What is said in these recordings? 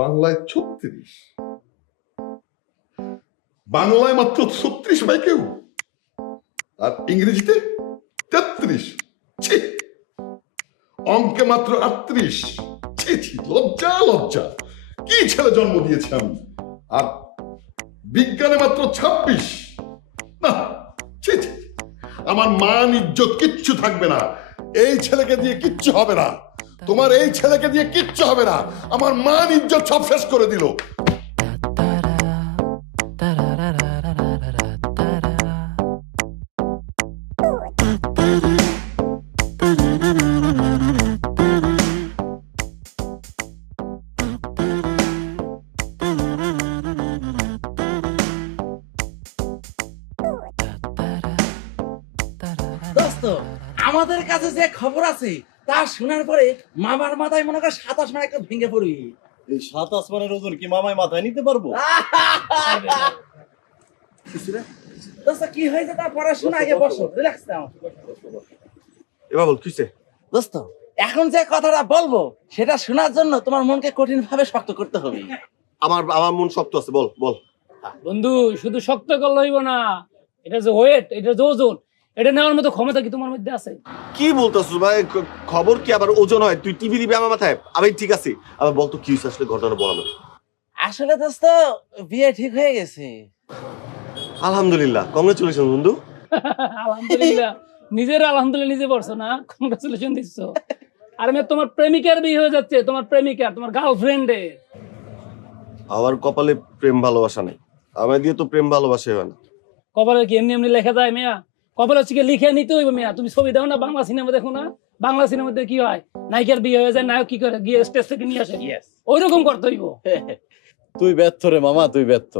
বাংলায় 36, বাংলায় মাত্র 36 পায় কেউ, আর ইংরেজিতে 33। ছি, অঙ্কে মাত্র 38। ছি ছি, লজ্জা লজ্জা, কি ছেলে জন্ম দিয়েছি আমি। আর বিজ্ঞানে মাত্র 26। না, ছি ছি, আমার মান ইজ্জত কিচ্ছু থাকবে না। এই ছেলেকে দিয়ে কিচ্ছু হবে না, তোমার এই ছেলেকে দিয়ে কিচ্ছু হবে না। আমার মান ইজ্জত সব শেষ করে দিল। দোস্ত, আমাদের কাছে যে খবর আছে তা শোনার পরে মামার মাথায় মনে কর 27 মানে একটা ভেঙে পড়ি। এই 27 মানের ওজন কি মামায় মাথায় নিতে পারবো? দোস্ত কি হয়েছে তা পড়াশোনা আগে বসো, রিল্যাক্স নাও। এবার বল কিসে? দোস্ত, এখন যে কথাটা বলবো সেটা শোনার জন্য তোমার মনকে কঠিন ভাবে শক্ত করতে হবে। আমার মন শক্ত আছে, বল বল। বন্ধু শুধু শক্ত করলে হইব না, এটা যে ওয়েট, এটা যে ওজন, এটা নেওয়ার মতো ক্ষমতা কি তোমার মধ্যে আছে? কি বলতাছিস ভাই? খবর কি আবার ওজন হয়? তুই টিভি দিবি আমার মাথায়? আমি ঠিক আছে, আবার বল তো কি হইছে আসলে, ঘটনা বল আমাকে। আসলে দোস্ত, বিয়ে ঠিক হয়ে গেছে। আলহামদুলিল্লাহ, কংগ্রেচুলেশন বন্ধু। আলহামদুলিল্লাহ, নিজের আলহামদুলিল্লাহ নিজে পড়ছো না, কংগ্রাচুলেশন দিচ্ছ। আর আমি তোমার প্রেমিকার বিয়ে হয়ে যাচ্ছে, তোমার প্রেমিকা, তোমার গার্লফ্রেন্ডের। আমার কপালে প্রেম ভালোবাসা নেই, আমার দিয়ে তো প্রেম ভালোবাসা হয় না। কপালে কি এমনি এমনি লেখা যায় মেয়া? কপালে হচ্ছে কি লিখে নিতে হইব মেয়া। তুমি ছবি দেখো না, বাংলা সিনেমা দেখো না, বাংলা সিনেমাতে কি হয়, নায়িকার বিয়ে হয়ে যায়, নায়ক কি করে গিয়ে স্টেজ থেকে নিয়ে আসে, ওই রকম করতে হইব। তুই ব্যর্থ রে মামা, তুই ব্যর্থ।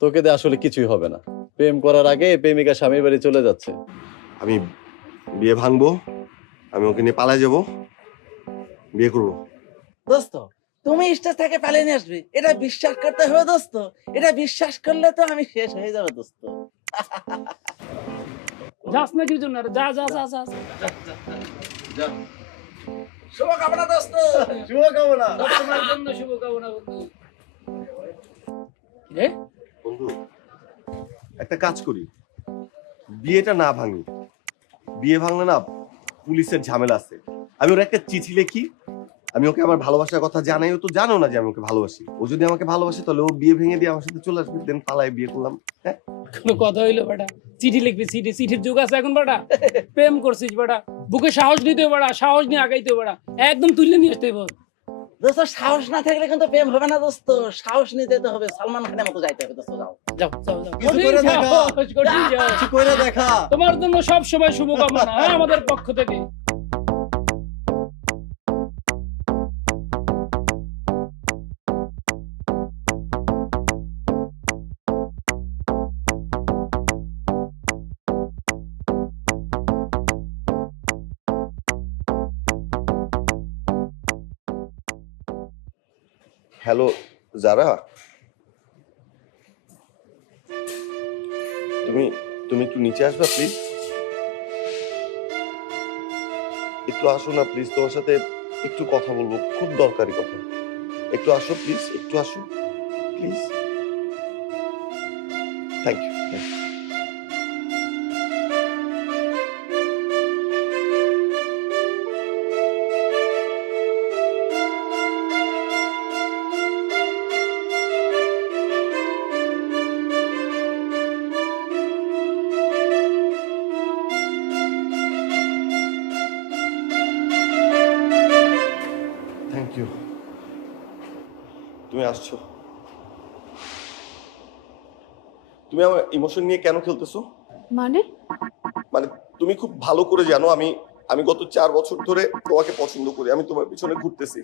তোকে দিয়ে আসলে কিছুই হবে না। প্রেম করার আগে প্রেমিকা স্বামীর বাড়ি চলে যাচ্ছে। আমি বিয়ে ভাঙবো, আমি ওকে নিয়ে পালায় যাব, বিয়ে করবো। দোস্ত, তুমি স্টেজ থেকে পালিয়ে নিয়ে আসবে, এটা বিশ্বাস করতে হবে দোস্ত। এটা বিশ্বাস করলে তো আমি শেষ হয়ে যাবো দোস্ত। যাস না কি জন্য? যা যা যা যা যা, শুভকামনা দোস্ত। শুভকামনা। তোমার জন্য শুভকামনা বন্ধু। রে বন্ধু, একটা কাজ করি, বিয়েটা না ভাঙি। বিয়ে ভাঙলে না পুলিশের ঝামেলা আছে। আমি ওর একটা চিঠি লিখি, আমি ওকে আমার ভালোবাসার কথা জানাই। ও তো জানো না যে আমি ওকে ভালোবাসি। ও যদি আমাকে ভালোবাসে তাহলে ও বিয়ে ভেঙে দিয়ে আমার সাথে চলে আসবে, দেন পালায় বিয়ে করলাম। হ্যাঁ, কোনো কথা হইলো বেটা? চিঠি লিখবি? চিঠির যুগ আছে এখন বেটা? প্রেম করছিস বেটা, বুকে সাহস নিতে বেটা, সাহস নিয়ে আগাইতে বেটা, একদম তুলে নিয়ে আসতে বল। দোস্ত, সাহস না থাকলে কিন্তু প্রেম হবে না দোস্ত। সাহস নিতে যেতে হবে, সালমান খানের মতো যাইতে হবে দোস্ত। যাও যাও যাও যাও, কিছু করে কঠিন দেখা। সাহস, কঠিন সাহস। কিছু কইরা দেখা। তোমার জন্য সব সময় শুভকামনা, হ্যাঁ, আমাদের পক্ষ থেকে। হ্যালো যারা, তুমি তুমি একটু নিচে আসবা প্লিজ। একটু আসো না প্লিজ, তোমার সাথে একটু কথা বলবো, খুব দরকারি কথা। একটু আসো প্লিজ, একটু আসো please. Thank you. Thank you, তুমি আসছো। তুমি আমার ইমোশন নিয়ে কেন খেলতেছো? মানে মানে তুমি খুব ভালো করে জানো আমি আমি গত 4 বছর ধরে তোমাকে পছন্দ করি, আমি তোমার পিছনে ঘুরতেছি।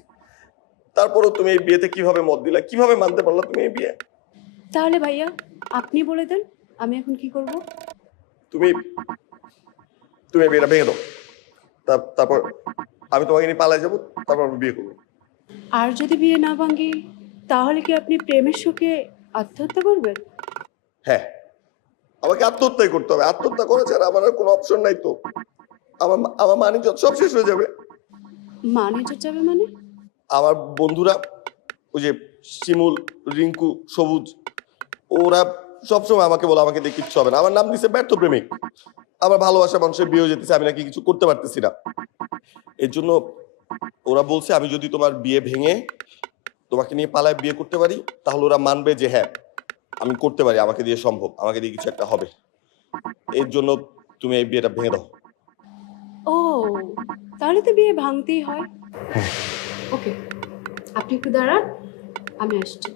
তারপরও তুমি এই বিয়েতে কিভাবে মত দিলা, কিভাবে মানতে পারলা তুমি এই বিয়ে? তাহলে ভাইয়া আপনি বলে দেন আমি এখন কি করব? তুমি তুমি এই বিয়েটা ভেঙে দাও, তারপর আমি তোমাকে নিয়ে পালায় যাবো, তারপর আমি বিয়ে করবো। আর যদি বিয়ে না ভাঙি তাহলে কি আপনি প্রেমের শোকে আত্মহত্যা করবেন? হ্যাঁ, আমাকে আত্মহত্যাই করতে হবে। আত্মহত্যা করা ছাড়া আমার আর কোনো অপশন নাই তো। আমার আমার মানিজ্য সব শেষ হয়ে যাবে। মানে যাবে মানে? আমার বন্ধুরা ওই যে শিমুল, রিঙ্কু, সবুজ, ওরা সবসময় আমাকে বলে আমাকে দিয়ে কিচ্ছু হবে না। আমার নাম দিছে ব্যর্থ প্রেমিক। আমার ভালোবাসা মানুষের বিয়ে হয়ে যেতেছে, আমি নাকি কিছু করতে পারতেছি না। এর জন্য ওরা বলছে আমি যদি তোমার বিয়ে ভেঙে তোমাকে নিয়ে পালায় বিয়ে করতে পারি, তাহলে ওরা মানবে যে হ্যাঁ আমি করতে পারি, আমাকে দিয়ে সম্ভব, আমাকে দিয়ে কিছু একটা হবে। এর জন্য তুমি এই বিয়েটা ভেঙে দাও। ও, তাহলে তো বিয়ে ভাঙতেই হয়। ওকে, আপনি একটু দাঁড়ান, আমি আসছি।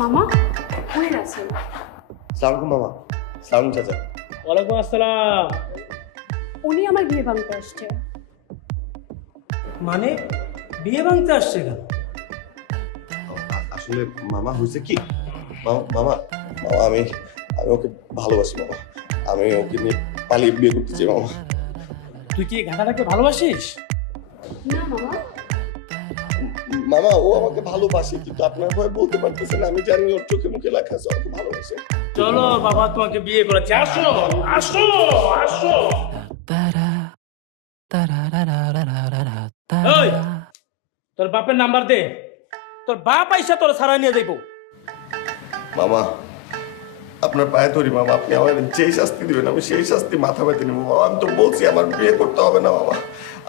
মামা, কই আছেন? সালাম মামা। সালাম চাচা। ওয়ালাইকুম আসসালাম। উনি আমার বিয়ে ভাঙতে আসছে। মানে বিয়ে ভাঙতে আসছে কেন? আসলে মামা হয়েছে কি, মামা মামা মামা আমি আমি ওকে ভালোবাসি মামা। আমি ওকে নিয়ে পালিয়ে বিয়ে করতে চাই মামা। তুই কি গাঁদাটাকে ভালোবাসিস? না মামা, মামা ও আমাকে ভালোবাসে, কিন্তু আপনার ভয় বলতে পারতেছে না। আমি জানি ওর চোখে মুখে লেখা আছে আমাকে ভালোবাসে। চলো বাবা তোমাকে বিয়ে করেছে, আসো আসো আসো। ওই, তোর বাপের নাম্বার দে, তোর বাপ আইসা তোর সারা নিয়ে যাইবো। মামা আপনার পায়ে ধরি মামা, আপনি আমার যেই শাস্তি দিবেন আমি সেই শাস্তি মাথা ব্যথে নিবো মামা। আমি তো বলছি আমার বিয়ে করতে হবে না মামা,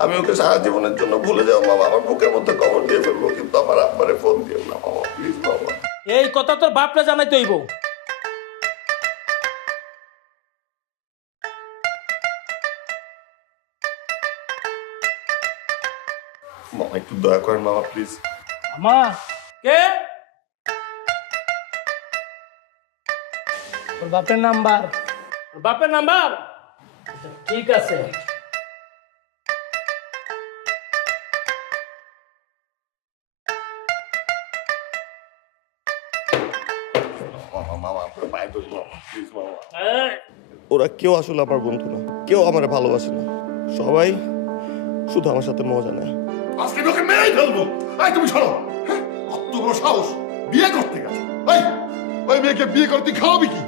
আমি ওকে সারা জীবনের জন্য ভুলে যাবো মামা। আমার বুকের মধ্যে কবর দিয়ে ফেলবো, কিন্তু আমার আব্বারে ফোন দিও না মামা, প্লিজ মামা। এই কথা তোর বাপরা জানাইতে হইব। মামা একটু দয়া করেন মামা, প্লিজ। আমা কে? তোর বাপের নাম্বার? তোর বাপের নাম্বার? আচ্ছা, ঠিক আছে। মামা মামা আপনার পায়ে ধরি মামা, প্লিজ মামা। এই, ওরা কেউ আসলে আমার বন্ধু না, কেউ আমার ভালোবাসে না, সবাই শুধু আমার সাথে মজা নেয়। আজকে তোকে মেরেই ফেলবো। এই তুমি শোনো, হ্যাঁ? কত বড় সাহস, বিয়ে করতে গেছে। এই ওই মেয়েকে বিয়ে করতে খাওয়াবি কি?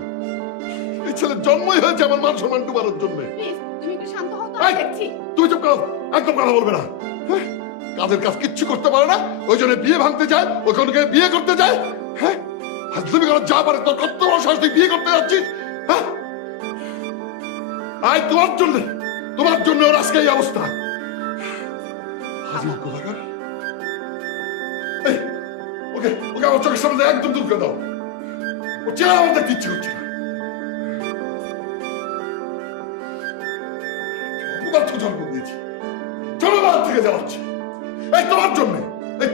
এই ছেলের জন্মই হয়েছে আমার মান সম্মান ডুবানোর জন্য। প্লিজ তুমি একটু শান্ত হও তো, এই, আমি দেখছি। তুই চুপ কর, একদম কথা বলবে না। হ্যাঁ? কাজের কাজ কিচ্ছু করতে পারে না, ওই জন্য বিয়ে ভাঙতে যায়, ওখানে বিয়ে করতে যায়। হ্যাঁ, হাজলামি করা যা পারে, তোর কত বড় সাহস, তুই বিয়ে করতে যাচ্ছিস? হ্যাঁ, আয় তোমার জন্য ওর আজকে এই অবস্থা। হাজির কোথাকার। এই, ওকে ওকে আমার চোখের সামনে থেকে একদম দূর করে দাও। ও চেহারা আমার দেখতে ইচ্ছে করছে না। অপদার্থ জন্ম দিয়েছি, ছোটবেলা থেকে জ্বালাচ্ছে। এই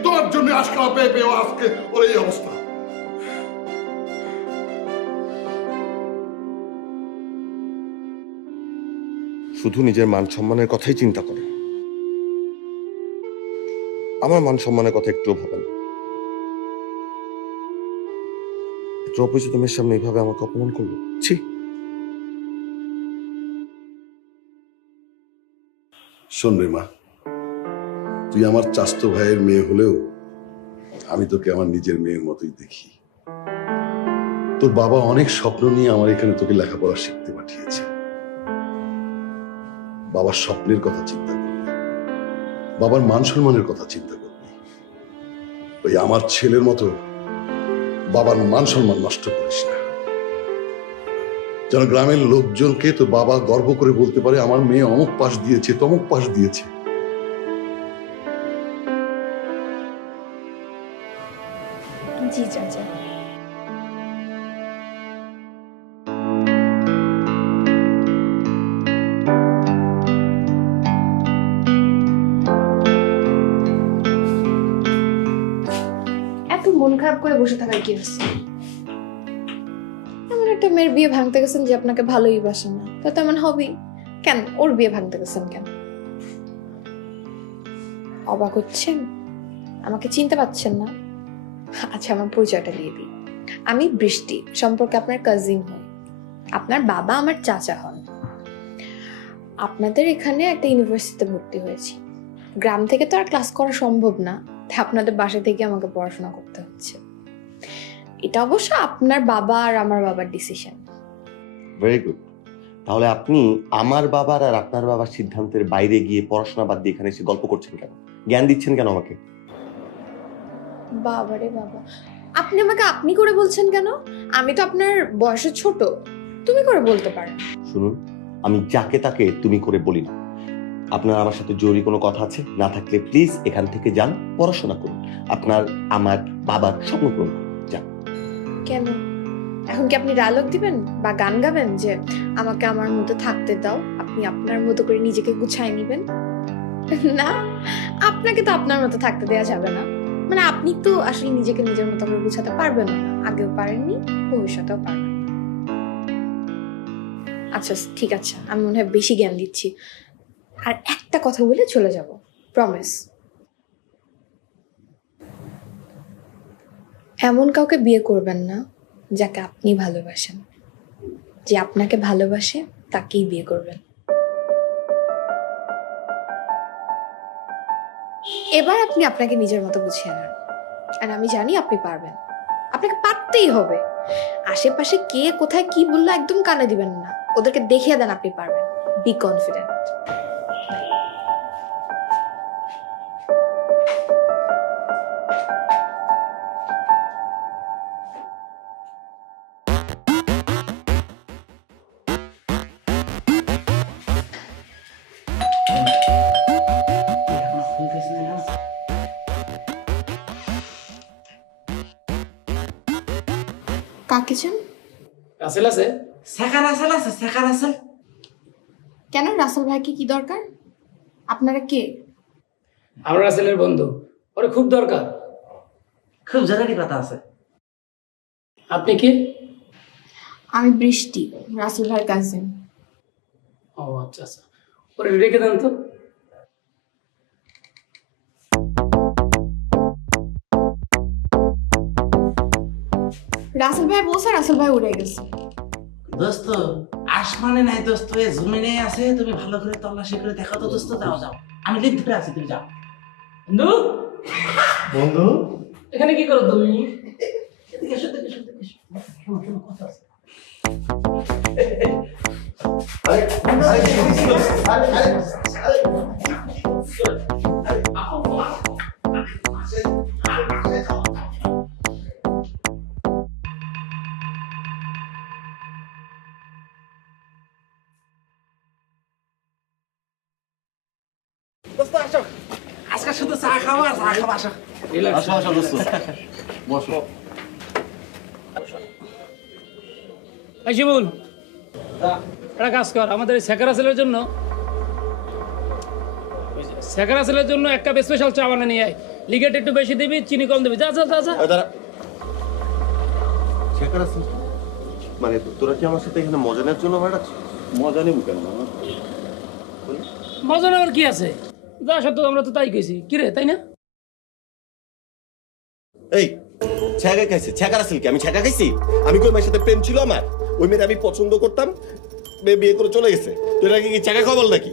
তোমার জন্য আজকে পেয়ে পেয়ে আজকে ওর এই অবস্থা। শুধু নিজের মান সম্মানের কথাই চিন্তা করে, আমার মান সম্মানের কথা একটুও ভাবে না। একটা অপরিচিত মেয়ের সামনে এইভাবে আমাকে অপমান করলো, ছি। শোন রে মা, তুই আমার চাস্তো ভাইয়ের মেয়ে হলেও আমি তোকে আমার নিজের মেয়ের মতোই দেখি। তোর বাবা অনেক স্বপ্ন নিয়ে আমার এখানে তোকে লেখাপড়া শিখতে পাঠিয়েছে। বাবার স্বপ্নের কথা চিন্তা করবি, বাবার মান সম্মানের কথা চিন্তা করবি। ওই আমার ছেলের মতো বাবার মান সম্মান নষ্ট করিস না, যেন গ্রামের লোকজনকে তোর বাবা গর্ব করে বলতে পারে আমার মেয়ে অমুক পাশ দিয়েছে, তমুক পাশ দিয়েছে। জি চাচা। এত মন খারাপ করে বসে থাকার কি আছে? এমন একটা মেয়ের বিয়ে ভাঙতে গেছেন যে আপনাকে ভালোই বাসে না, তা তেমন হবেই। কেন ওর বিয়ে ভাঙতে গেছেন কেন? অবাক হচ্ছেন? আমাকে চিনতে পারছেন না? আচ্ছা আমার পরিচয়টা দিয়ে দিই। আমি বৃষ্টি, সম্পর্কে আপনার কাজিন হই। আপনার বাবা আমার চাচা হন। আপনাদের এখানে একটা ইউনিভার্সিটিতে ভর্তি হয়েছি। গ্রাম থেকে তো আর ক্লাস করা সম্ভব না, তাই আপনাদের বাসা থেকে আমাকে পড়াশোনা করতে হচ্ছে। এটা অবশ্য আপনার বাবা আর আমার বাবার ডিসিশন। Very good. তাহলে আপনি আমার বাবার আর আপনার বাবার সিদ্ধান্তের বাইরে গিয়ে পড়াশোনা বাদ দিয়ে এখানে এসে গল্প করছেন কেন? জ্ঞান দিচ্ছেন কেন আমাকে? বাবারে বাবা, আপনি আমাকে আপনি করে বলছেন কেন? আমি তো আপনার বয়সে ছোট, তুমি করে বলতে পারেন। শুনুন, আমি যাকে তাকে তুমি করে বলি না। আপনার আমার সাথে জরুরি কোনো কথা আছে? না থাকলে প্লিজ এখান থেকে যান, পড়াশোনা করুন, আপনার আমার বাবার স্বপ্ন পূরণ করুন। যান। কেন, এখন কি আপনি ডায়লগ দিবেন বা গান গাবেন যে আমাকে আমার মতো থাকতে দাও, আপনি আপনার মতো করে নিজেকে গুছাই নিবেন? না, আপনাকে তো আপনার মতো থাকতে দেওয়া যাবে না। মানে আপনি তো আসলে নিজেকে নিজের মতো করে গুছাতে পারবেন না, আগেও পারেননি, ভবিষ্যতেও পারবেন না। আচ্ছা ঠিক আছে, আমি মনে হয় বেশি জ্ঞান দিচ্ছি। আর একটা কথা বলে চলে যাব, প্রমিস। এমন কাউকে বিয়ে করবেন না যাকে আপনি ভালোবাসেন। যে আপনাকে ভালোবাসে তাকেই বিয়ে করবেন। এবার আপনি আপনাকে নিজের মতো গুছিয়ে নেন, আর আমি জানি আপনি পারবেন। আপনাকে পারতেই হবে। আশেপাশে কে কোথায় কি বললো একদম কানে দিবেন না, ওদেরকে দেখিয়ে দেন আপনি পারবেন। Be confident. কাকে চান? রাসেল আছে? কেন, রাসেল ভাইকে কি দরকার? আপনারা কে? আমরা রাসেলের বন্ধু, ওরে খুব দরকার। খুব জরুরি কথা আছে। আপনি কি? আমি বৃষ্টি, রাসেল ভাইয়ের কাজিন। ও আচ্ছা আচ্ছা, ওরে রেখে দেন তো। রাসেল ভাই বলছে, রাসেল ভাই উড়ে গেছে। দোস্ত আসমানে নাই দোস্ত, এ জমিনে আছে। তুমি ভালো করে তল্লাশি করে দেখো তো দোস্ত। যাও যাও, আমি লিঙ্ক ধরে আছি, তুমি যাও। বন্ধু, বন্ধু, এখানে কি করো তুমি? এদিকে এসো, এদিকে এসো, এদিকে এসো। শোনো, শোনো, কথা আছে। দোস্ত আসো, আজকে শুধু চা খাবো আর চা খাবো। আসো। আসো আসো দোস্ত, বসো। এই শিমুল, একটা কাজ কর, আমাদের এই শেখার আসলের জন্য এক কাপ স্পেশাল চা বানিয়ে নিয়ে আয়। লিগেট একটু বেশি দিবি, চিনি কম দিবি। যা যা যা যা। মানে তোরা কি আমার সাথে এখানে মজা নেওয়ার জন্য ভাড়া? মজা নেব কেন মামা? মজা নেওয়ার কি আছে? যা সত্য, আমরা তো তাই কইছি। কি রে, তাই না? এই ছ্যাঁকা খাইছে, ছ্যাঁকা রাসেল কি? আমি ছ্যাঁকা খাইছি? আমি কই মেয়ের সাথে প্রেম ছিল আমার, ওই মেয়ের আমি পছন্দ করতাম, মেয়ে বিয়ে করে চলে গেছে। তোর আগে কি ছ্যাঁকা খাওয়া বল নাকি?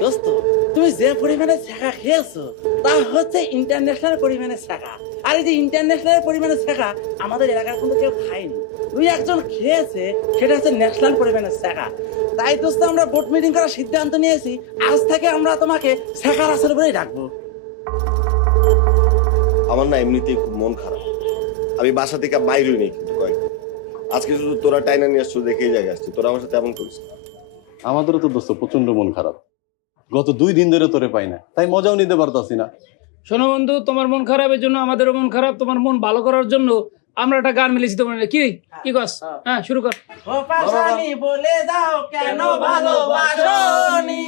দোস্ত তুমি যে পরিমাণে শেখা খেয়েছো তা হচ্ছে ইন্টারন্যাশনাল পরিমাণে শেখা। আর এই যে ইন্টারন্যাশনাল পরিমাণে শেখা আমাদের এলাকার কিন্তু কেউ খায়নি। দুই একজন খেয়েছে, সেটা হচ্ছে ন্যাশনাল পরিমাণে শেখা। তাই দোস্ত আমরা বোর্ড মিটিং করার সিদ্ধান্ত নিয়েছি, আজ থেকে আমরা তোমাকে শেখা রাসেল বলেই ডাকবো। আমার না এমনিতেই খুব মন খারাপ, আমি বাসা থেকে বাইরেই নেই কিন্তু কয়েকদিন। আজকে শুধু তোরা টাইনা নিয়ে আসছো দেখে এই জায়গায় আসছি, তোরা আমার সাথে এমন করিস না। আমাদেরও তো দোস্ত প্রচন্ড মন খারাপ, গত 2 দিন ধরে তোরে পাই না, তাই মজাও নিতে পারতাছি না। শোনো বন্ধু, তোমার মন খারাপের জন্য আমাদেরও মন খারাপ। তোমার মন ভালো করার জন্য আমরা একটা গান মিলেছি তোমার। কি কি কস? হ্যাঁ, শুরু কর। ও পাশানি বলে দাও কেন ভালোবাসনি।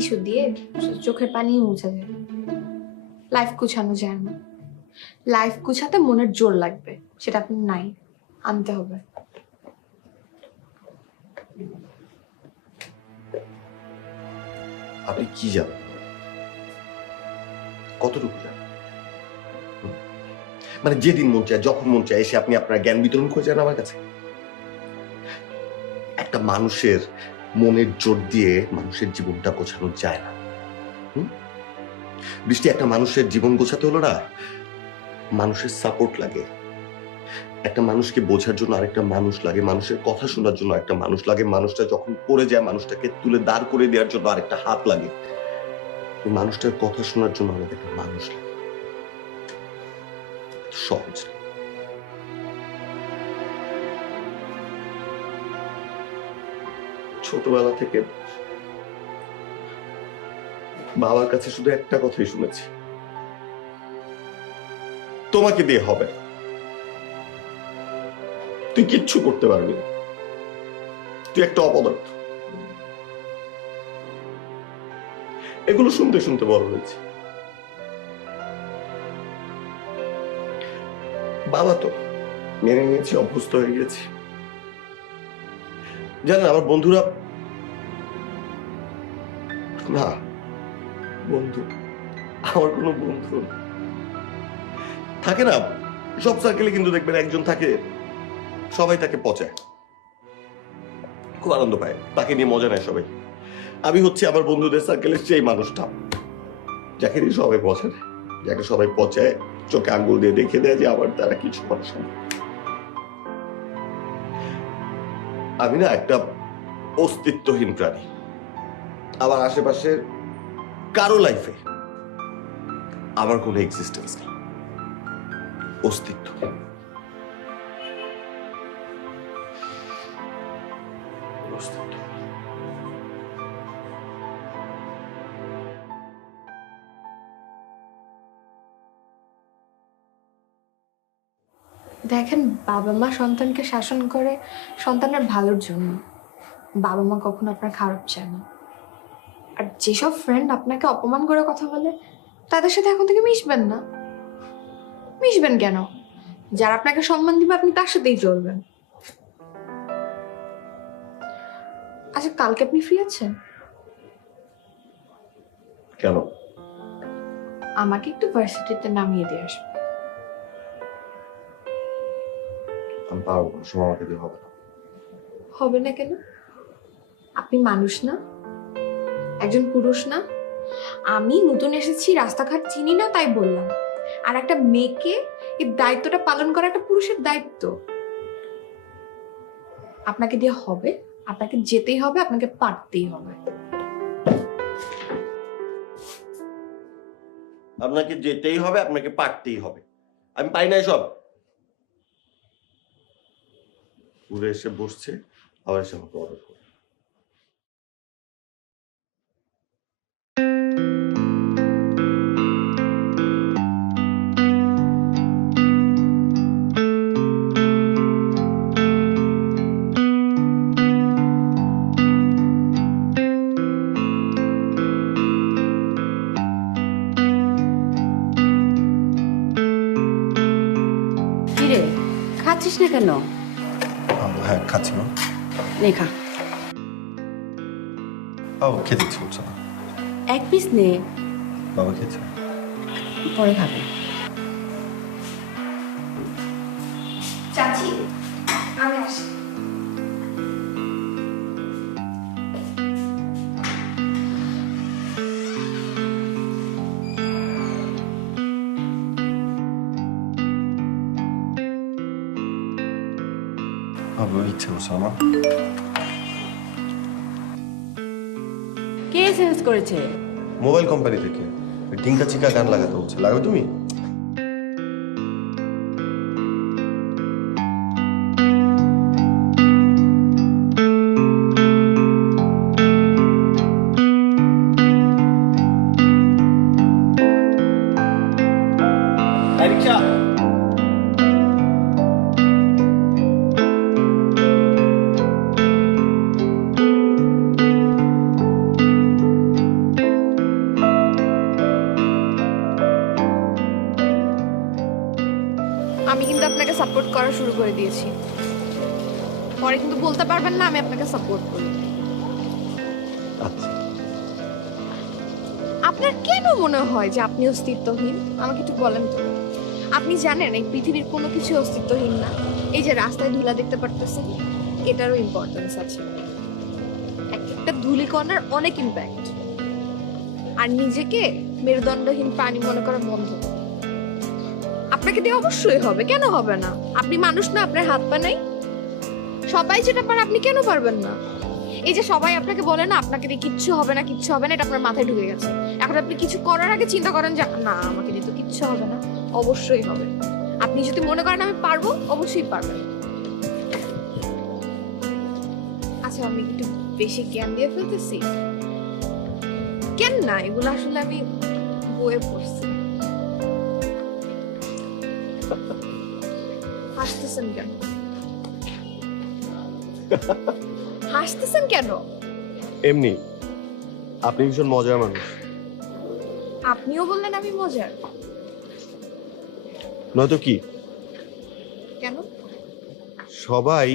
টিস্যু দিয়ে শুধু চোখের পানি মুছা যায়, লাইফ গুছানো যায় না। লাইফ গুছাতে মনের জোর লাগবে, সেটা আপনি নাই, আনতে হবে। আপনি কি জানেন, কতটুকু জানেন? মানে যেদিন মন চায়, যখন মন চায় এসে আপনি আপনার জ্ঞান বিতরণ করে যান আমার কাছে। একটা মানুষের মনের জোর দিয়ে মানুষের জীবনটা গোছানো যায় না। বৃষ্টি, একটা মানুষের জীবন গোছাতে হলো না, মানুষের সাপোর্ট লাগে। একটা মানুষকে বোঝার জন্য আরেকটা মানুষ লাগে, মানুষের কথা শোনার জন্য একটা মানুষ লাগে, মানুষটা যখন পড়ে যায় মানুষটাকে তুলে দাঁড় করে দেওয়ার জন্য আরেকটা হাত লাগে, মানুষটার কথা শোনার জন্য আমাদের একটা মানুষ লাগে। সহজ না। ছোটবেলা থেকে বাবার কাছে শুধু একটা কথাই শুনেছি, তোমাকে দিয়ে হবে না, তুই কিচ্ছু করতে পারবি না, তুই একটা অপদার্থ। এগুলো শুনতে শুনতে বড় হয়েছে। বাবা তো মেনে নিয়েছি, অভ্যস্ত হয়ে গেছি। জানেন আমার বন্ধুরা, না বন্ধু, আমার কোনো বন্ধু থাকে না। সব সার্কেলে কিন্তু দেখবেন একজন থাকে, সবাই তাকে পচায়, খুব আনন্দ পায়, তাকে নিয়ে মজা নেয় সবাই। আমি হচ্ছে আমার বন্ধুদের সার্কেলের সেই মানুষটা যাকে নিয়ে সবাই পচায়, যাকে সবাই পচায়, চোখে আঙ্গুল দিয়ে দেখে দেয় যে আমার দ্বারা কিছু করা সম্ভব। আমি না একটা অস্তিত্বহীন প্রাণী। আমার আশেপাশে কারো লাইফে আমার কোনো এক্সিস্টেন্স নেই, অস্তিত্ব। দেখেন, বাবা মা সন্তানকে শাসন করে সন্তানের ভালোর জন্য। বাবা মা কখনো আপনার খারাপ চায় না। আর যেসব ফ্রেন্ড আপনাকে অপমান করে কথা বলে, তাদের সাথে এখন থেকে মিশবেন না। মিশবেন কেন? যারা আপনাকে সম্মান দিবে আপনি তার সাথেই চলবেন। আচ্ছা, কালকে আপনি ফ্রি আছেন? কেন? আমাকে একটু ভার্সিটিতে নামিয়ে দিয়ে আসবে। আমি পারবো না, সময় আমাকে দিয়ে হবে না। হবে না কেন? আপনি মানুষ না, একজন পুরুষ না? আমি নতুন এসেছি, রাস্তাঘাট চিনি না তাই বললাম। আর একটা মেয়েকে এই দায়িত্বটা পালন করা একটা পুরুষের দায়িত্ব। আপনাকে দিয়ে হবে, আপনাকে যেতেই হবে, আপনাকে পারতেই হবে। আপনাকে যেতেই হবে, আপনাকে পারতেই হবে। আমি পাই না সব। ঘুরে এসে বসছে, আবার এসে আমাকে অর্ডার করে। কিরে, খাচ্ছিস না কেন? হ্যাঁ, খাচ্ছি না। নে খা। বাবা খেতে ইচ্ছে করছে না। এক পিস নে, বাবা খেয়েছে। পরে খাবে। চাচি, আমি আসি। বাবা ইচ্ছে করছে আমার। কে এসএমএস করেছে? মোবাইল কোম্পানি থেকে টিঙ্কা চিকা গান লাগাতে হচ্ছে, লাগাবে তুমি? আমি কিন্তু আপনাকে সাপোর্ট করা শুরু করে দিয়েছি। পরে কিন্তু বলতে পারবেন না আমি আপনাকে সাপোর্ট করি। আচ্ছা, আপনার কেন মনে হয় যে আপনি অস্তিত্বহীন? আমাকে একটু বলেন তো। আপনি জানেন এই পৃথিবীর কোনো কিছু অস্তিত্বহীন না। এই যে রাস্তায় ধুলা দেখতে পারতেছেন, এটারও ইম্পর্টেন্স আছে। একটা ধূলিকণার অনেক ইম্প্যাক্ট। আর নিজেকে মেরুদণ্ডহীন প্রাণী মনে করা বন্ধ। আপনাকে দিয়ে অবশ্যই হবে, কেন হবে না? আপনি মানুষ না? আপনার হাত পা নাই? সবাই যেটা পারে আপনি কেন পারবেন না? এই যে সবাই আপনাকে বলে না আপনাকে দিয়ে কিচ্ছু হবে না, কিচ্ছু হবে না, এটা আপনার মাথায় ঢুকে গেছে। এখন আপনি কিছু করার আগে চিন্তা করেন যে না, আমাকে দিয়ে তো কিচ্ছু হবে না। অবশ্যই হবে। আপনি যদি মনে করেন আমি পারবো, অবশ্যই পারবেন। আচ্ছা, আমি একটু বেশি জ্ঞান দিয়ে ফেলতেছি? কেন না, এগুলো আসলে আমি বইয়ে পড়ছি। হাসতেছেন কেন? হাসতেছেন কেন? এমনি, আপনি ভীষণ মজার মানুষ। আপনিও বললেন আমি মজার? নয়তো কি? কেন? সবাই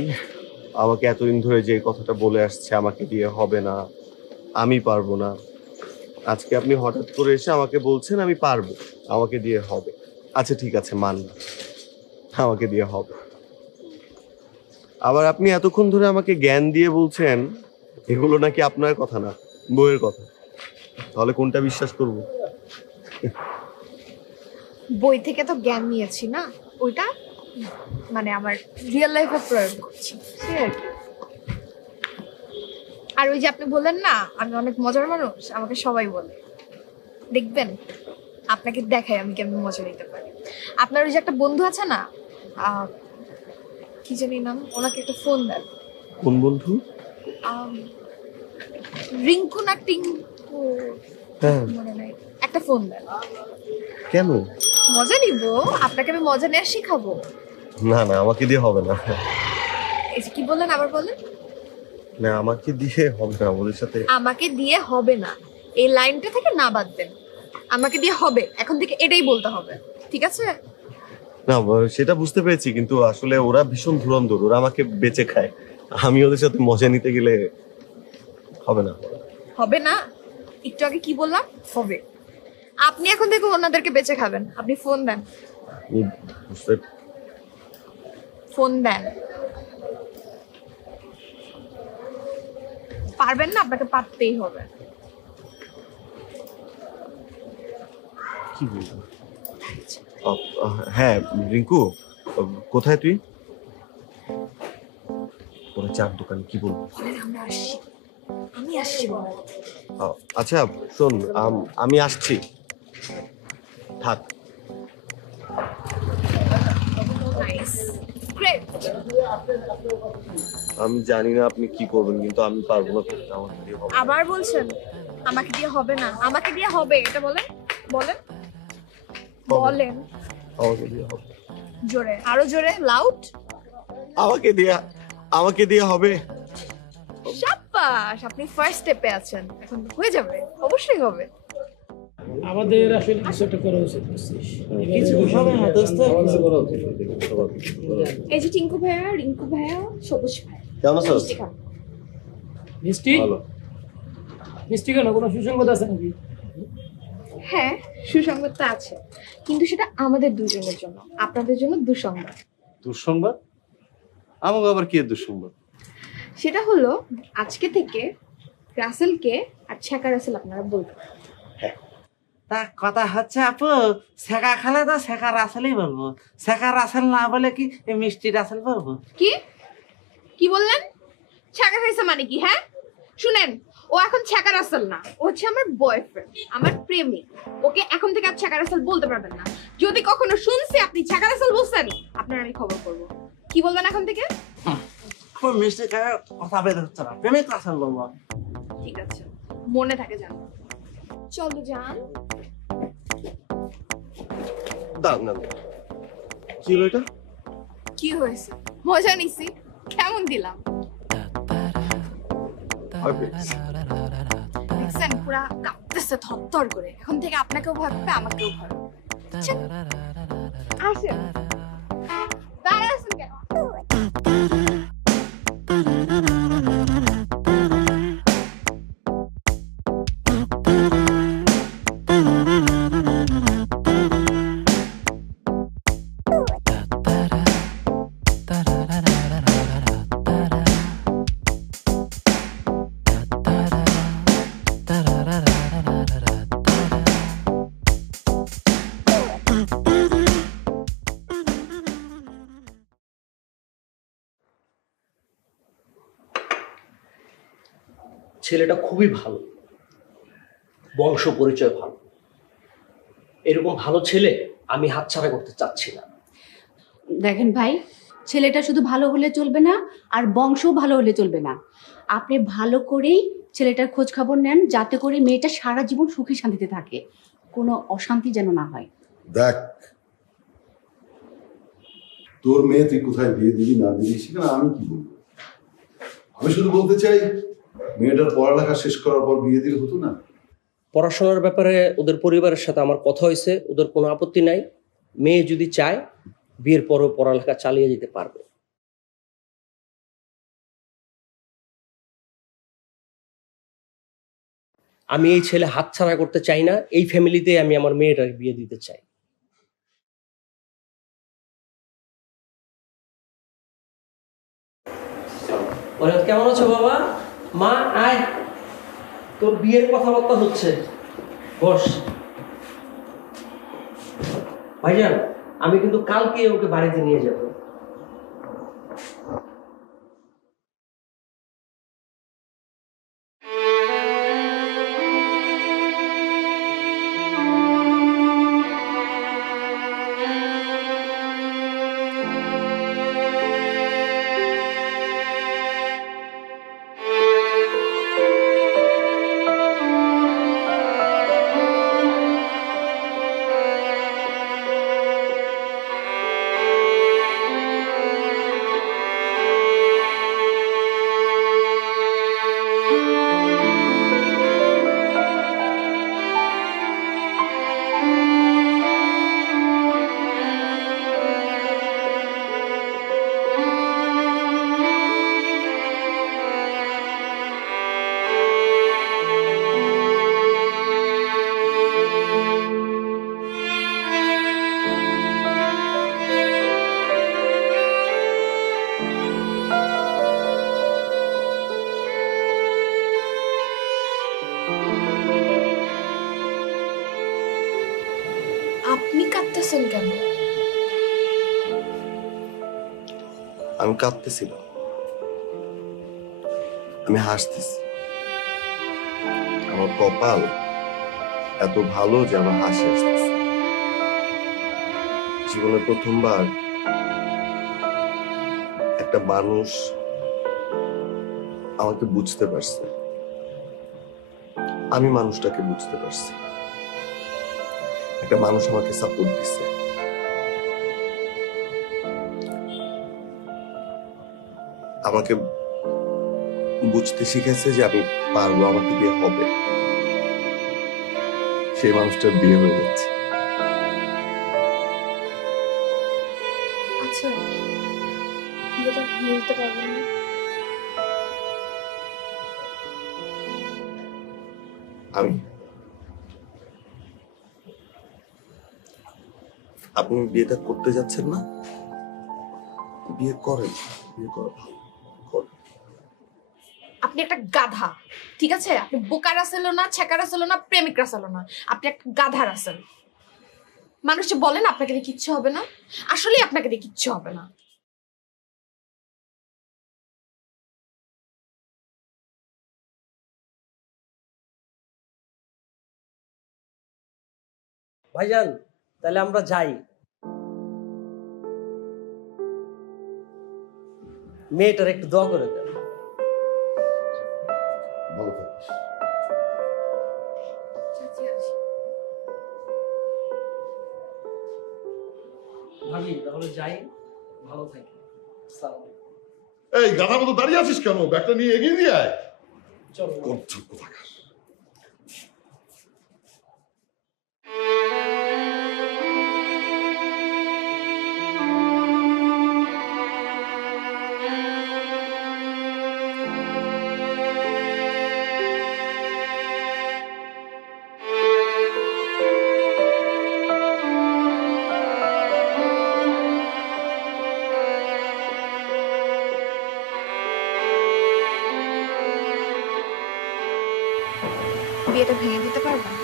আমাকে এতদিন ধরে যে কথাটা বলে আসছে, আমাকে দিয়ে হবে না, আমি পারবো না, আজকে আপনি হঠাৎ করে এসে আমাকে বলছেন আমি পারবো, আমাকে দিয়ে হবে। আচ্ছা ঠিক আছে, মানলাম আমাকে দিয়ে হবে। আবার আপনি এতক্ষণ ধরে আমাকে জ্ঞান দিয়ে বলছেন এগুলো নাকি আপনার কথা না, বইয়ের কথা। তাহলে কোনটা বিশ্বাস করব? বই থেকে তো জ্ঞান নিয়েছি না, ওইটা মানে আমার রিয়েল লাইফে প্রয়োগ করছি, সেই আর কি। আর ওই যে আপনি বললেন না আমি অনেক মজার মানুষ, আমাকে সবাই বলে। দেখবেন আপনাকে দেখাই আমি কেমন মজা নিতে পারি। আপনার ওই যে একটা বন্ধু আছে না, কি জানি নাম, ওনাকে একটা ফোন দেন। কোন বন্ধু? রিঙ্কু না টিঙ্কু, হ্যাঁ, মনে নাই, একটা ফোন দেন। কেন? মজা নিব, আপনাকে আমি মজা নেওয়া শিখাবো। না না, আমাকে দিয়ে হবে না। এই যে কি বললেন, আবার বলেন। না, আমাকে দিয়ে হবে না, ওদের সাথে। আমাকে দিয়ে হবে না, এই লাইনটা থেকে না বাদ দেন। আমাকে দিয়ে হবে, এখন থেকে এটাই বলতে হবে, ঠিক আছে? না, সেটা বুঝতে পেরেছি, কিন্তু আসলে ওরা ভীষণ ধুরন্ধর, ওরা আমাকে বেঁচে খায়। আমি ওদের সাথে মজা নিতে গেলে হবে না। হবে না? একটু আগে কি বললাম? হবে। আপনি এখন থেকে ওনাদেরকে বেঁচে খাবেন। আপনি ফোন দেন, আমি বুঝতে ফোন দেন। পারবেন না? আপনাকে পারতেই হবে। কি বলবো? হ্যাঁ রিঙ্কু, কোথায় তুই? ওরা চার দোকানে, কি বলবো? আমরা আসছি, আমি আসছি বল। আচ্ছা শোন, আমি আসছি, থাক। Nice, great. আমি জানি না আপনি কি করবেন, কিন্তু আমি পারবো না করতে, আমাকে দিয়ে হবে। আবার বলছেন আমাকে দিয়ে হবে না, আমাকে দিয়ে হবে, এটা বলেন, বলেন, বলেন। আমাকে দিয়ে হবে। জোরে, আরো জোরে, লাউড। আমাকে দিয়ে হবে। শাবাশ, আপনি ফার্স্ট স্টেপে আছেন, এখন হয়ে যাবে, অবশ্যই হবে। আমাদের আসলে কিছু একটা করা উচিত, বুঝছিস? কিছু হবে না দোস্ত, কিছু করা উচিত। এই যে টিঙ্কু ভাইয়া, রিঙ্কু ভাইয়া, সবুজ ভাই, কেমন আছো? মিষ্টি খান। মিষ্টি ভালো। মিষ্টি কেন, কোনো সুসংবাদ আছে নাকি? হ্যাঁ, সুসংবাদটা আছে, কিন্তু সেটা আমাদের দুজনের জন্য, আপনাদের জন্য দুঃসংবাদ। দুঃসংবাদ? আমাকে আবার কি দুঃসংবাদ? সেটা হলো আজকে থেকে রাসেলকে আর ছেকা রাসেল আপনারা বলবেন। তা কথা হচ্ছে আপু, শেখা খেলে তো শেখা রাসেলই বলবো, শেখা রাসেল না বলে কি এই মিষ্টি রাসেল বলবো? কি কি বললেন? ছেকা খাইছে মানে কি? হ্যাঁ শুনেন, ও এখন ছেকা রাসেল না, ও হচ্ছে আমার বয়ফ্রেন্ড, আমার প্রেমিক। ওকে এখন থেকে আর ছেকা রাসেল বলতে পারবেন না। যদি কখনো শুনছি আপনি ছেকা রাসেল বলছেন, আপনার আমি খবর করবো। কি বলবেন এখন থেকে? আপু মিষ্টি খাওয়ার কথা বের হচ্ছে না, প্রেমিক রাসেল বলবো। ঠিক আছে, মনে থাকে জানো। চলো যান। দাঁড়ান, কি হলো এটা? কি হয়েছে? মজা নিছি, কেমন দিলাম? দেখছেন পুরা কাঁপতেছে থরথর করে। এখন থেকে আপনাকেও ভয় পাবে, আমাকেও ভয় পাবে। আসেন। দাঁড়ায় আছেন কেন? ছেলেটা খুবই ভালো, বংশ পরিচয় ভালো। এরকম ভালো ছেলে আমি হাতছাড়া করতে চাচ্ছি না। দেখেন ভাই, ছেলেটা শুধু ভালো হলে চলবে না, আর বংশও ভালো হলে চলবে না। আপনি ভালো করেই ছেলেটার খোঁজ খবর নেন, যাতে করে মেয়েটা সারা জীবন সুখী শান্তিতে থাকে, কোনো অশান্তি যেন না হয়। দেখ, তোর মেয়ে তুই কোথায় বিয়ে দিবি না দিবি সেখানে আমি কি বলবো? আমি শুধু বলতে চাই, মেয়েটার পড়ালেখা শেষ করার পর বিয়ে দিলে হতো না? পড়াশোনার ব্যাপারে ওদের পরিবারের সাথে আমার কথা হয়েছে, ওদের কোনো আপত্তি নাই। মেয়ে যদি চায় বিয়ের পরেও পড়ালেখা চালিয়ে যেতে পারবে। আমি এই ছেলে হাতছাড়া করতে চাই না, এই ফ্যামিলিতে আমি আমার মেয়েটাকে বিয়ে দিতে চাই। কেমন আছো বাবা? মা আয়, তোর বিয়ের কথাবার্তা হচ্ছে, বস। ভাইজান, আমি কিন্তু কালকে ওকে বাড়িতে নিয়ে যাব। আপনি কাঁদতেছেন কেন? আমি কাঁদতেছিলাম, আমি হাসতেছি। আমার কপাল এত ভালো যে আমার হাসি আসতেছে। জীবনে প্রথমবার একটা মানুষ আমাকে বুঝতে পারছে, আমি মানুষটাকে বুঝতে পারছি। একটা মানুষ আমাকে সাপোর্ট দিছে। আমাকে বুঝতে শিখেছে যে আমি পারবো, আমাকে বিয়ে হবে। সেই মানুষটার বিয়ে হয়ে যাচ্ছে। আচ্ছা, বিয়েটা ভেঙে দিতে পারবেন না? আমি আপনি বিয়েটা করতে যাচ্ছেন না? বিয়ে করেন, বিয়ে করা ভালো। আপনি একটা গাধা, ঠিক আছে? আপনি বোকা রাসেলও না, ছেঁকা রাসেলও না, প্রেমিক রাসেলও না, আপনি একটা গাধা রাসেল। মানুষ যে বলেন আপনাকে দিয়ে কিচ্ছু হবে না, আসলেই আপনাকে দিয়ে কিচ্ছু হবে না। ভাইজান, তাহলে আমরা যাই। মেয়েটার একটু দোয়া করে দেন। ভালো থাকিস। ভাবি, তাহলে যাই, ভালো থাকি। আসসালামু আলাইকুম। এই গাধার মতো দাঁড়িয়ে আছিস কেন? ব্যাগটা নিয়ে এগিয়ে দিয়ে আয়। চলো। কচ্ছপ কোথাকার। বিয়েটা ভেঙে দিতে পারবেন?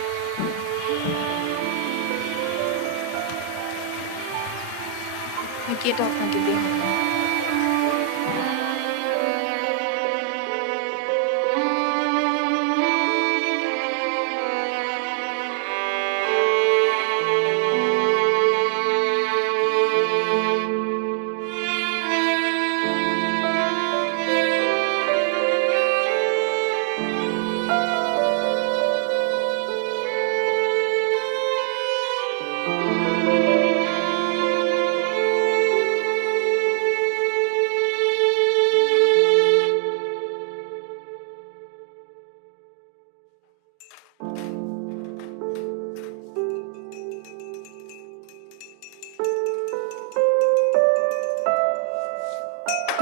নাকি এটা আপনাকে দিয়ে হবে না?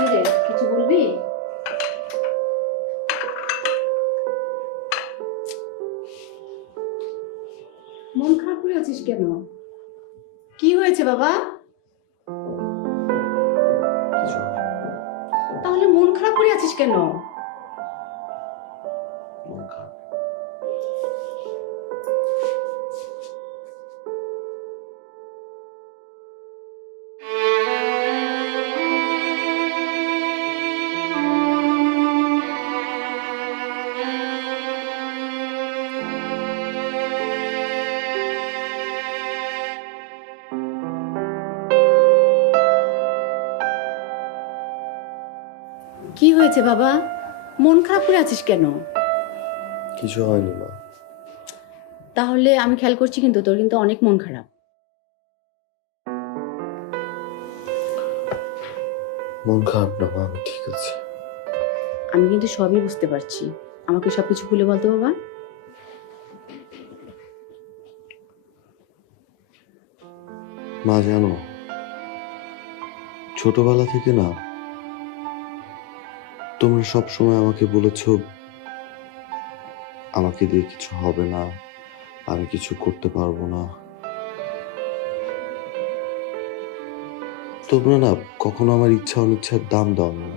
কি রে, কিছু বলবি? মন খারাপ করে আছিস কেন? কি হয়েছে বাবা? তাহলে মন খারাপ করে আছিস কেন? মন খারাপ। কি হয়েছে বাবা? মন খারাপ করে আছিস কেন? কিছু হয়নি মা। তাহলে আমি খেয়াল করছি কিন্তু তোর কিন্তু অনেক মন খারাপ। মন খারাপ না মা, আমি ঠিক আছে। আমি কিন্তু সবই বুঝতে পারছি। আমাকে সবকিছু খুলে বলতো বাবা। মা জানো, ছোটবেলা থেকে না তোমরা সব সময় আমাকে বলেছ আমাকে দিয়ে কিছু হবে না, আমি কিছু করতে পারবো না। তোমরা না কখনো আমার ইচ্ছা অনিচ্ছার দাম দাও না।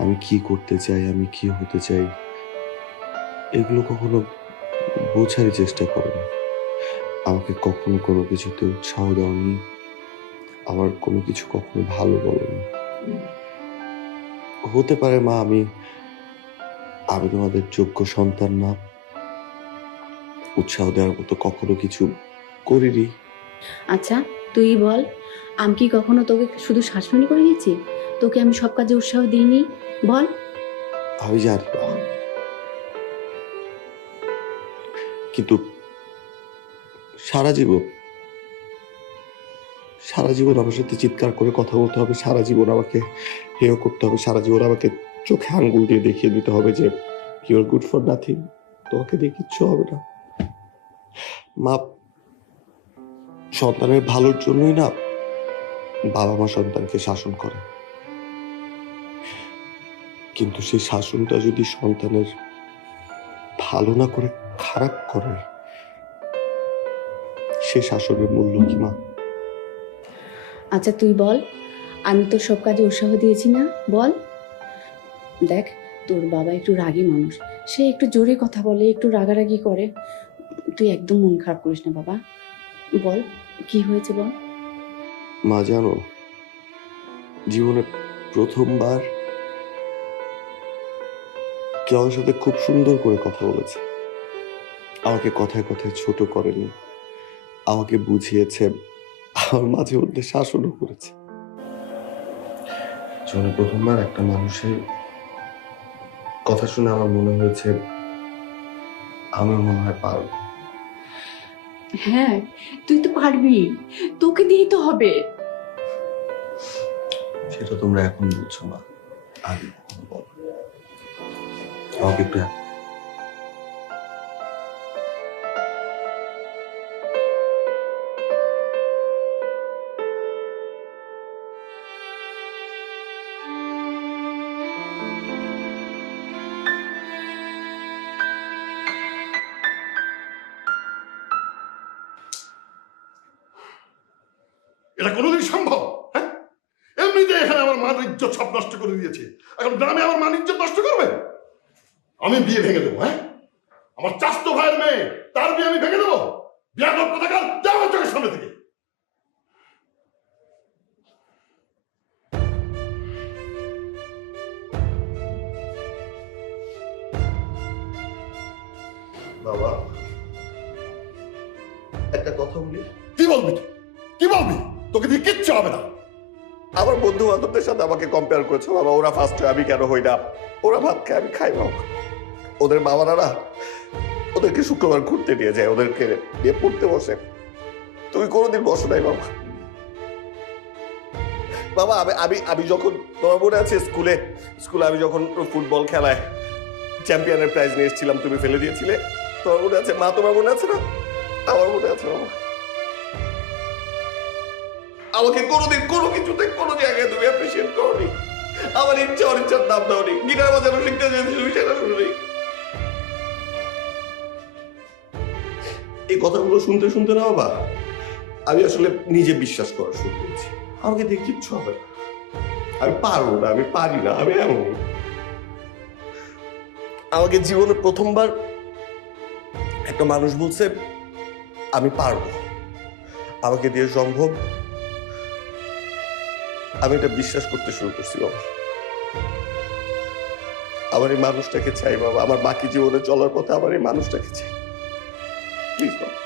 আমি কি করতে চাই, আমি কি হতে চাই, এগুলো কখনো বোঝারই চেষ্টা করো না। আমাকে কখনো কোনো কিছুতে উৎসাহ দাওনি, আমার কোনো কিছু কখনো ভালো বলোনি। হতে পারে মা আমি তোমাদের যোগ্য সন্তান না, উৎসাহ দেওয়ার মতো কখনো কিছু করিনি। আচ্ছা তুই বল, আমি কি কখনো তোকে শুধু শাসনই করে গেছি? তোকে আমি সব কাজে উৎসাহ দিইনি? বল। আমি জানি না, কিন্তু সারা জীবন আমার সাথে চিৎকার করে কথা বলতে হবে, সারা জীবন আমাকে হেয় করতে হবে, সারা জীবন আমাকে চোখে আঙ্গুল দিয়ে দেখিয়ে দিতে হবে যে you are good for nothing, তোমাকে দিয়ে কিচ্ছু হবে না। মা, সন্তানের ভালোর জন্যই না বাবা মা সন্তানকে শাসন করে, কিন্তু সেই শাসনটা যদি সন্তানের ভালো না করে খারাপ করে, সে শাসনের মূল্য কি মা? আচ্ছা তুই বল, আমি তোর সব কাজে উৎসাহ দিয়েছি না? বল। দেখ, তোর বাবা একটু রাগী মানুষ, সে একটু জোরে কথা বলে, একটু রাগারাগি করে। তুই একদম মন খারাপ করিস না বাবা। বল কি হয়েছে বল। মা জানো, জীবনে প্রথমবার কেউ আমার সাথে খুব সুন্দর করে কথা বলেছে, আমাকে কথায় কথায় ছোট করেনি, আমাকে বুঝিয়েছে, আমার মাঝে মধ্যে শাসনও করেছে। জীবনে প্রথমবার একটা মানুষের কথা শুনে আমার মনে হয়েছে আমি মনে হয় পারবো। হ্যাঁ তুই তো পারবি, তোকে দিয়েই তো হবে। সেটা তোমরা এখন বুঝছো না, আগে কখনো বলো। আমাকে একটু এটা কোনোদিন সম্ভব? হ্যাঁ, এমনিতে এখানে আমার মান ইজ্জত সব নষ্ট করে দিয়েছে, এখন গ্রামে আমার মান ইজ্জত নষ্ট করবে? আমি বিয়ে ভেঙে দেবো? হ্যাঁ, আমার চাচতো ভাইয়ের মেয়ে, তার বিয়ে আমি ভেঙে দেবো? বিয়া কর কোথাকার, যাও আমার চোখের সামনে থেকে। বাবা একটা কথা বলি। কি বলবি তুই? কি বলবি? তোকে দিয়ে কিচ্ছু হবে না। আমার বন্ধু বান্ধবদের সাথে আমাকে কম্পেয়ার করেছো বাবা, ওরা ফার্স্ট হয় আমি কেন হই না? ওরা ভাত খায় আমি খাই বাবা। ওদের বাবারা ওদেরকে শুক্রবার ঘুরতে নিয়ে যায়, ওদেরকে নিয়ে পড়তে বসে। তুমি কোনোদিন বসো নাই বাবা। বাবা আমি যখন, তোমার মনে আছে স্কুলে আমি যখন ফুটবল খেলায় চ্যাম্পিয়নের প্রাইজ নিয়ে এসেছিলাম, তুমি ফেলে দিয়েছিলে, তোমার মনে আছে? মা তোমার মনে আছে না? আমার মনে আছে বাবা। আমাকে কোনোদিন কোনো কিছুতে কোনো জায়গায় তুমি অ্যাপ্রিসিয়েট করোনি। আমার ইচ্ছা অনিচ্ছার দাম দাওনি। গিটার বাজানো শিখতে চেয়েছি, তুমি সেটা শুনুনি। এই কথাগুলো শুনতে শুনতে না বাবা, আমি আসলে নিজে বিশ্বাস করা শুরু করেছি আমাকে দিয়ে কিচ্ছু হবে না, আমি পারবো না, আমি পারি না, আমি এমন। আমাকে জীবনে প্রথমবার একটা মানুষ বলছে আমি পারবো, আমাকে দিয়ে সম্ভব। আমি এটা বিশ্বাস করতে শুরু করছি বাবা। আমার এই মানুষটাকে চাই বাবা, আমার বাকি জীবনে চলার পথে আমার এই মানুষটাকে চাই, প্লিজ বাবা।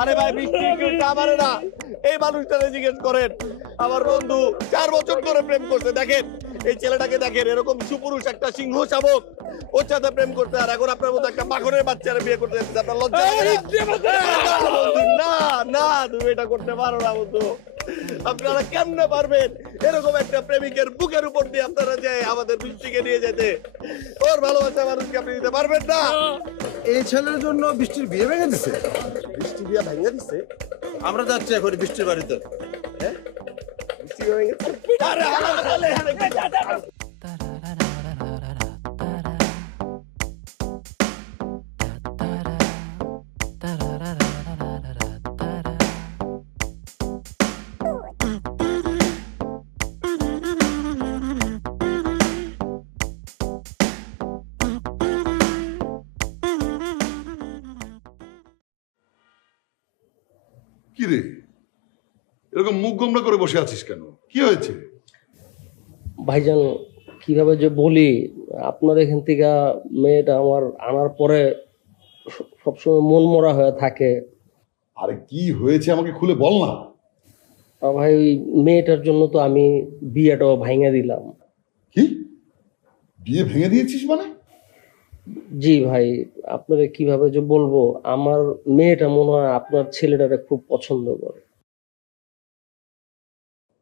আরে ভাই বৃষ্টি আমারে না, এই মানুষটারে জিজ্ঞেস করেন। আমার বন্ধু 4 বছর ধরে প্রেম করছে। দেখেন এই ছেলেটাকে, দেখেন এরকম সুপুরুষ একটা সিংহ শাবক, ওর সাথে প্রেম করতে, আর এখন আপনার মতো একটা পাখনের বাচ্চারে বিয়ে করতে যাচ্ছে। আপনার লজ্জা লাগে না? না তুমি এটা করতে পারো না বন্ধু। আপনারা কেমনে পারবেন এরকম একটা প্রেমিকের বুকের উপর দিয়ে আপনারা যে আমাদের বৃষ্টিকে নিয়ে যেতে? ওর ভালোবাসা মানুষকে আপনি দিতে পারবেন না। এই ছেলের জন্য বৃষ্টির বিয়ে ভেঙে দিছে। বৃষ্টি বিয়ে ভেঙে দিছে? আমরা যাচ্ছি এখন বৃষ্টির বাড়িতে। হ্যাঁ বৃষ্টি বিয়ে ভেঙে দিছে? আরে কি রে, এরকম মুখ গোমরা করে বসে আছিস কেন? কি হয়েছে? ভাইজান কিভাবে যে বলি, আপনার এখান থেকে মেয়েটা আমার আনার পরে সবসময় মন মরা হয়ে থাকে। আরে কি হয়েছে আমাকে খুলে বল না। ভাই ওই মেয়েটার জন্য তো আমি বিয়েটাও ভাঙে দিলাম। কি বিয়ে ভেঙে দিয়েছিস মানে? জি ভাই, আপনারে কিভাবে যে বলবো, আমার মেয়েটা মনে হয় আপনার ছেলেটারে খুব পছন্দ করে।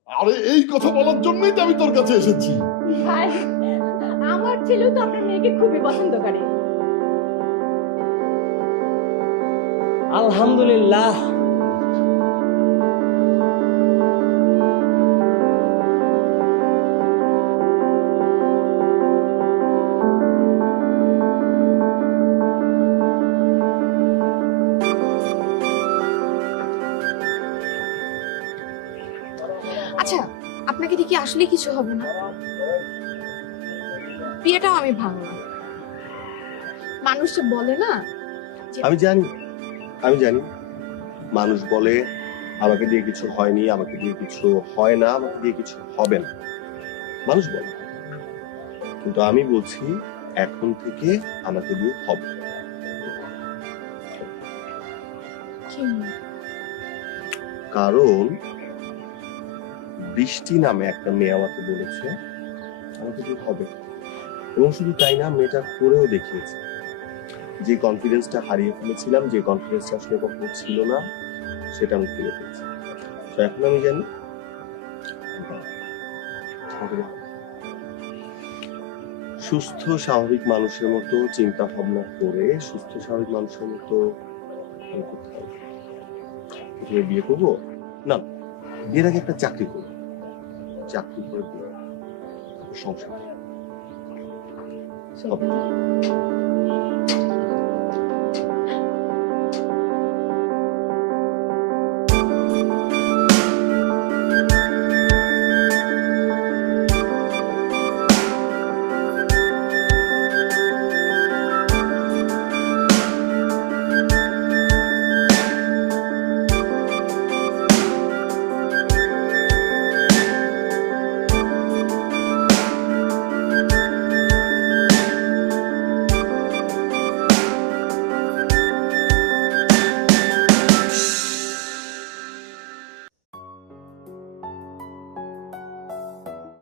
আরে এই কথা বলার জন্যই তো আমি তোর কাছে এসেছি। ভাই আমার ছেলেও তো আপনার মেয়েকে খুবই পছন্দ করে। আলহামদুলিল্লাহ। আচ্ছা আপনাকে দেখি আসলে কিছু হবে না? বিয়েটাও আমি ভাঙলাম। মানুষ তো বলে না। আমি জানি মানুষ বলে আমাকে দিয়ে কিছু হয়নি, আমাকে দিয়ে কিছু হয় না, আমাকে দিয়ে কিছু হবে না, মানুষ বলে। কিন্তু আমি বলছি এখন থেকে আমাকে দিয়ে হবে। কারণ বৃষ্টি নামে একটা মেয়ে আমাকে বলেছে আমাকে দিয়ে হবে, এবং শুধু তাই না, মেয়েটা করেও দেখিয়েছে। যে কনফিডেন্সটা হারিয়ে ফেলেছিলাম, যে কনফিডেন্সটা আসলে কখনো ছিল না, সেটা আমি ফিরে পেয়েছি। তো এখন আমি জানি সুস্থ স্বাভাবিক মানুষের মতো চিন্তা ভাবনা করে সুস্থ স্বাভাবিক মানুষের মতো করতে হবে। প্রথমে বিয়ে করবো না, বিয়ের আগে একটা চাকরি করবো, চাকরি করে বিয়ে, সংসার হবে।